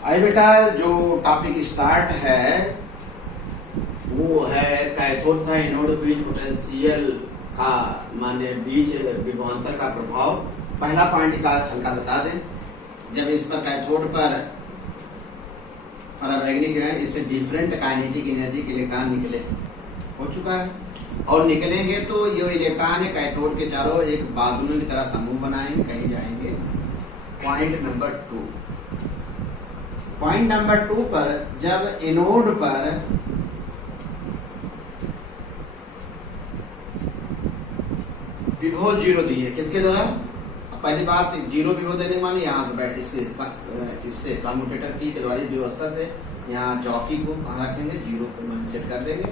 आई बेटा, जो topic start है वो है कैथोड तथा एनोड बीच पोटेंशियल का माने बीच विभवांतर का प्रभाव। पहला पॉइंट का हल्का बता दें। जब इस पर कैथोड पर परावैगनिक किरण इससे डिफरेंट काइनेटिक एनर्जी के इलेक्ट्रॉन निकले हो चुका है और निकलेंगे तो ये इलेक्ट्रॉन है कैथोड के चारों एक बादलों की तरह समूह बनाएंगे, कहीं जाएंगे। पॉइंट नंबर टू पर जब एनोड पर विभव जीरो दी है, किसके द्वारा? पहली बात, जीरो विभव देने वाले यहाँ से बैठ इससे कम्यूटेटर की के द्वारा व्यवस्था से यहाँ जॉकी को कहाँ रखेंगे, जीरो को मान सेट कर देंगे।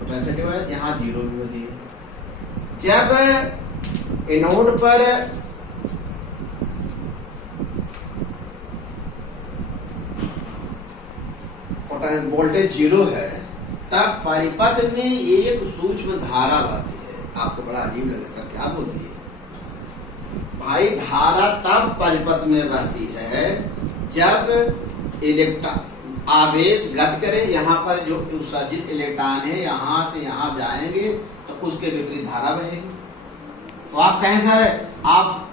पोटेंशियल यहाँ जीरो विभव दिए। जब एनोड पर वोल्टेज जीरो है तब परिपथ में एक सूक्ष्म धारा बहती है। आपको बड़ा अजीब लगे, सर क्या बोलती है भाई? धारा तब परिपथ में बहती है जब इलेक्ट्रॉन आवेश गति करे। यहाँ पर जो उत्सर्जित इलेक्ट्रॉन है यहाँ से यहाँ जाएंगे तो उसके विपरीत धारा बहेगी। तो आप कहें सर आप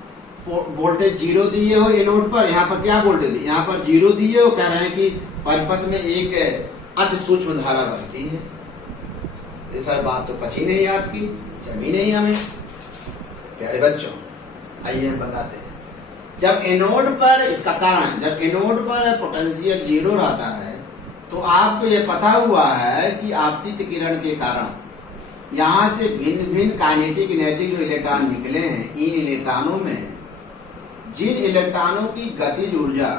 वोल्टेज जीरो दिए हो एनोड पर, यहाँ पर क्या वोल्टेज दिए? यहाँ पर जीरो दिए हो, कह रहे हैं कि परिपथ में एक अति सूक्ष्म धारा बहती है। ये सर बात तो पची नहीं आपकी, जमी नहीं हमें। प्यारे बच्चों, आइए हम बताते हैं। जब एनोड पर, इसका कारण, जब एनोड पर पोटेंशियल जीरो रहता है तो आपको ये पता हुआ है कि आपतित किरण के कारण यहाँ से भिन्न भिन्न काइनेटिक एनर्जी जो इलेक्ट्रॉन निकले हैं, इन इलेक्ट्रॉनों में जिन इलेक्ट्रॉनों की गतिज ऊर्जा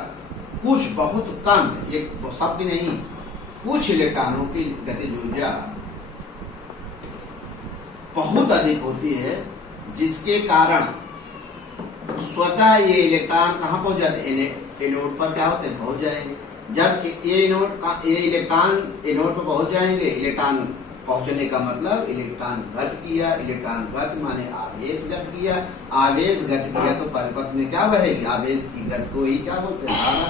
कुछ बहुत कम, ये सब भी नहीं, कुछ इलेक्ट्रॉनों की गतिज ऊर्जा बहुत अधिक होती है, जिसके कारण स्वतः ये इलेक्ट्रॉन कहाँ पहुंच जाते हैं? एनोड पर क्या होते हैं? पहुंच जाएंगे। जब ये इलेक्ट्रॉन एनोड पर पहुंच जाएंगे, इलेक्ट्रॉन पहुंचने का मतलब इलेक्ट्रॉन गति किया। इलेक्ट्रॉन गति माने आवेश गति किया। आवेश गति किया तो परिपथ में क्या बहेगी? आवेश की गति को ही क्या बोलते हैं? धारा।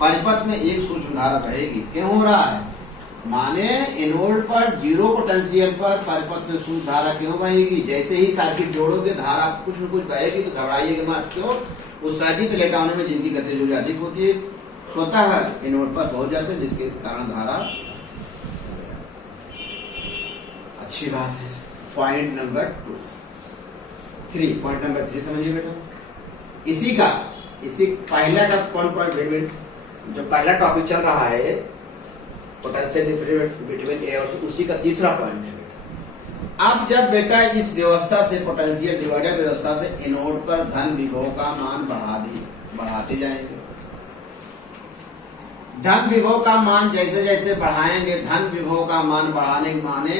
परिपथ में एक सूक्ष्म धारा बहेगी। क्यों हो रहा है? माने एनोड पर जीरो पोटेंशियल पर परिपथ में सूक्ष्म धारा क्यों बहेगी? जैसे ही सर्किट जोड़ोगे धारा कुछ न कुछ बहेगी, तो घबराइएगा मत। क्यों? उत्सर्जित इलेक्ट्रॉनों में जिनकी गतिज ऊर्जा अधिक होती है स्वतः एनोड पर पहुंच जाते हैं, जिसके कारण धारा। अच्छी बात है। पॉइंट नंबर 3 समझिए बेटा। इसी पहला का कौन पॉइंट, जो पहला टॉपिक चल रहा है पोटेंशियल डिफरेंस बिटवीन ए और उसी का तीसरा पॉइंट है बेटा। अब जब बेटा इस व्यवस्था से, पोटेंशियल डिवाइडर व्यवस्था से एनोड पर धन विभव का मान बढ़ाते जाएंगे। धन विभव का मान जैसे जैसे बढ़ाएंगे, धन विभव का मान बढ़ाने के माने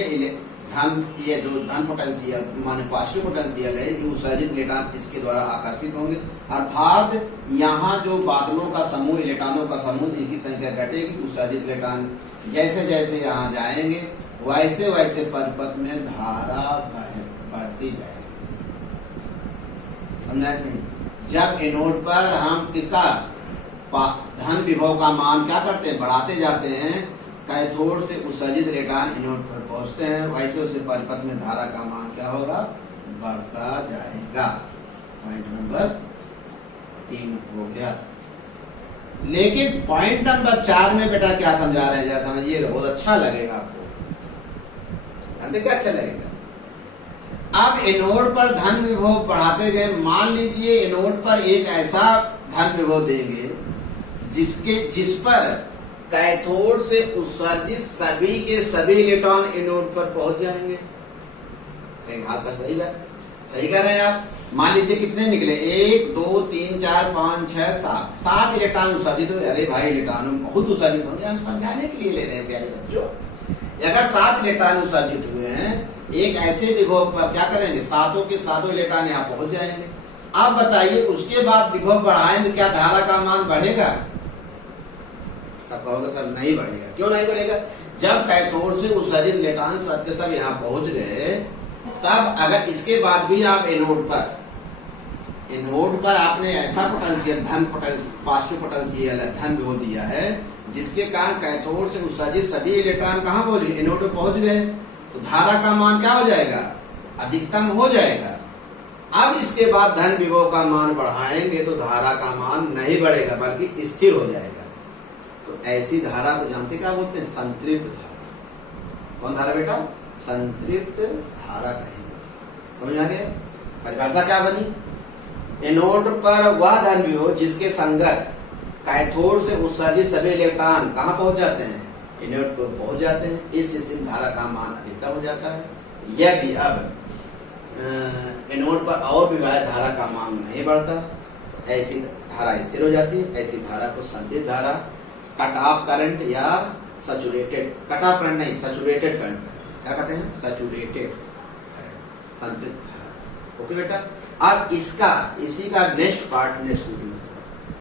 धन, ये जो धन पोटेंशियल माने पॉजिटिव पोटेंशियल है, ये उत्सर्जित इलेक्ट्रॉन इसके द्वारा आकर्षित होंगे। अर्थात यहाँ जो बादलों का समूह, इलेक्ट्रॉनों का समूह, इनकी संख्या घटेगी। उत्सर्जित इलेक्ट्रॉन जैसे जैसे यहाँ जाएंगे वैसे वैसे परिपथ में धारा बढ़ती जाएगी। समझा नहीं? जब एनोड पर हम किसका धन विभव का मान क्या करते हैं? बढ़ाते जाते हैं। कैथोड से उत्सर्जित इलेक्ट्रॉन एनोड पर पहुंचते हैं, वैसे उसे परिपथ में धारा का मान क्या होगा? बढ़ता जाएगा। पॉइंट नंबर 3 हो गया। लेकिन पॉइंट नंबर 4 में बेटा क्या समझा रहे हैं, जरा समझिएगा, बहुत अच्छा लगेगा आपको। जानते क्या अच्छा लगेगा? अब एनोड पर धन विभव बढ़ाते गए, मान लीजिए एनोड पर एक ऐसा धन विभव देंगे जिस पर कैथोड से उत्सर्जित सभी के सभी इलेक्ट्रॉन एनोड पर पहुंच जाएंगे। हाँ सर, सही बात, सही कह रहे हैं आप। मान लीजिए कितने निकले? 1 2 3 4 5 6 7 इलेक्ट्रॉन उत्सर्जित हो। अरे भाई, इलेक्ट्रॉन बहुत उत्सर्जित होंगे, हम समझाने के लिए ले रहे हैं प्यारे बच्चों। अगर 7 इलेक्ट्रॉन उत्सर्जित हुए हैं एक ऐसे विभव पर, क्या करेंगे? सातों के सातों इलेक्ट्रॉन यहाँ पहुंच जाएंगे। अब बताइए, उसके बाद विभव बढ़ाएं तो क्या धारा का मान बढ़ेगा? तब कहोगे सर नहीं बढ़ेगा। क्यों नहीं बढ़ेगा? जब कैथोड से उत्सर्जित इलेक्ट्रॉन सब के सब यहाँ पहुंच गए, तब अगर इसके बाद भी आप एनोड पर एनोड पर आपने ऐसा पोटेंशियल पॉजिटिव पोटेंशियल धन विभव दिया है जिसके कारण कैथोड से उत्सर्जित सभी इलेक्ट्रॉन कहाँ पहुंच गए, एनोड पे पहुंच गए, तो धारा का मान क्या हो जाएगा, अधिकतम हो जाएगा। अब इसके बाद धन विभव का मान बढ़ाएंगे तो धारा का मान नहीं बढ़ेगा बल्कि स्थिर हो जाएगा। तो ऐसी धारा को जानते क्या बोलते हैं, संतृप्त धारा। कौन धारा बेटा, संतृप्त धारा कहेंगे। समझ आ गया? परिभाषा क्या बनी, एनोड पर वह धन विभव जिसके संगत कैथोड से उत्सर्जित सभी इलेक्ट्रॉन कहाँ पहुंच जाते हैं, एनोड पर पहुंच जाते हैं। इस स्थिति में धारा का मान अधिकतम हो जाता है। यदि अब एनोड पर और भी बढ़े धारा का मान नहीं बढ़ता तो ऐसी धारा स्थिर हो जाती है। ऐसी धारा को संतृप्त धारा, कट ऑफ करंट या सैचुरेटेड, कट ऑफ करंट नहीं, सैचुरेटेड करंट क्या कहते हैं, सैचुरेटेड संतृप्त धारा। ओके बेटा, अब इसी का नेक्स्ट पार्ट नेक्स्ट वीडियो